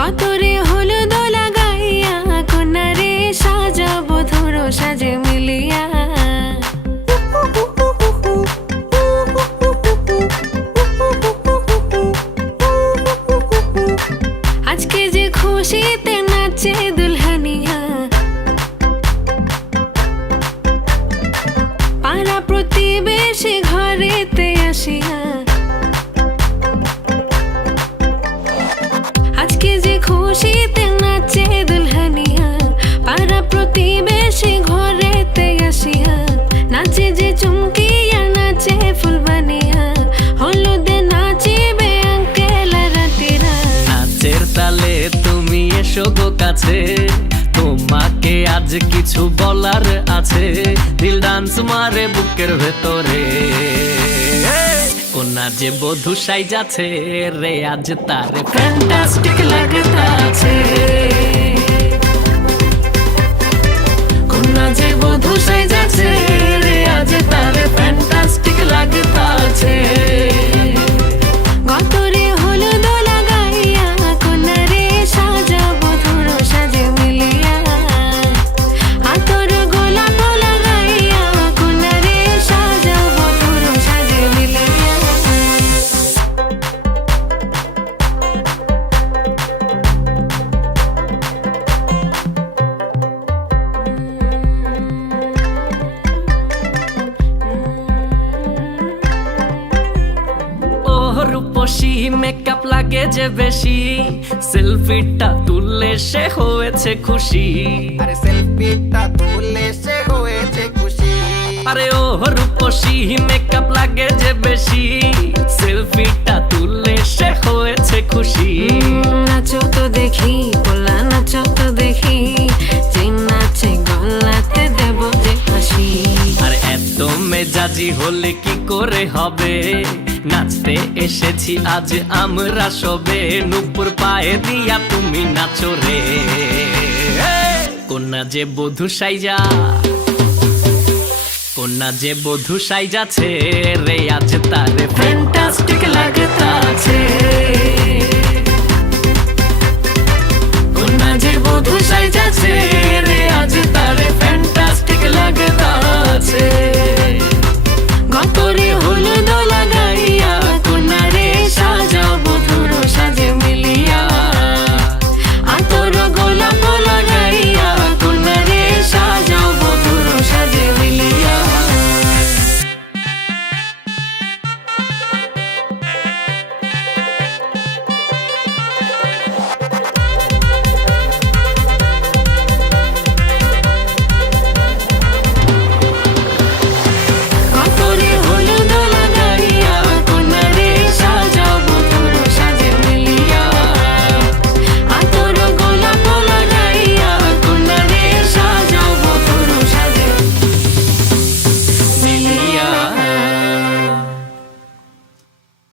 গতরে হলুদ লাগাইয়া কন্যারে সাজাবো ধরো সাজে মিলিয়া। আজকে যে খুশিতে নাচে দুলহানিয়া, পাড়া প্রতিবেশী ঘরেতে আসিয়া। আজকে যে খুশিতে নাচে দুলহানিয়া, পাড়া প্রতিবেশী ঘরেতে আসিয়া। নাচে যে চুমকিয়া নাচে ফুলবানিয়া, হলুদে নাচিবে আঙ্কেল রাতিরা। নাচের তালে তুমি এসো গো কাছে, তোমাকে আজ কিছু বলার আছে। দিল ডান্স মারে বুকের ভেতরে, কোনা যে বধূ সাইজাছে রে আজ তারে ফ্যান্টাস্টিক লাগতাছে। কোনা যে বধূ সাইজাছে রে আজ তারে ফ্যান্টাস্টিক লাগতাছে। গতরে হলুদ লাগাইয়া কন্যারে সাজাবো ধরো সাজে মিলিয়া। আতর গোলাপ লাগাইয়া কন্যারে সাজাবো ধরো সাজে মিলিয়া। রূপসী মেকআপ লাগে যে বেশি, সেলফিটা তুললে সে হয়েছে খুশি। আরে সেলফিটা তুললে সে হয়েছে খুশি। আরে ও রূপসী মেকআপ লাগে যে বেশি, সেলফিটা তুললে সে হয়েছে খুশি। নাচো তো দেখি পোলা নাচো তো দেখি, যে নাচে গলাতে দেব যে হাসি। আর এত মেজাজি হলে কি করে হবে, নাচতে এসেছি আজ আমরা সবে। নুপুর পায়ে দিয়া তুমি নাচো রে, কোনা যে বধূ সাইজা, কোনা যে বধূ সাইজাছে রে আজ তারে ফ্যান্টাস্টিক লাগতাছে।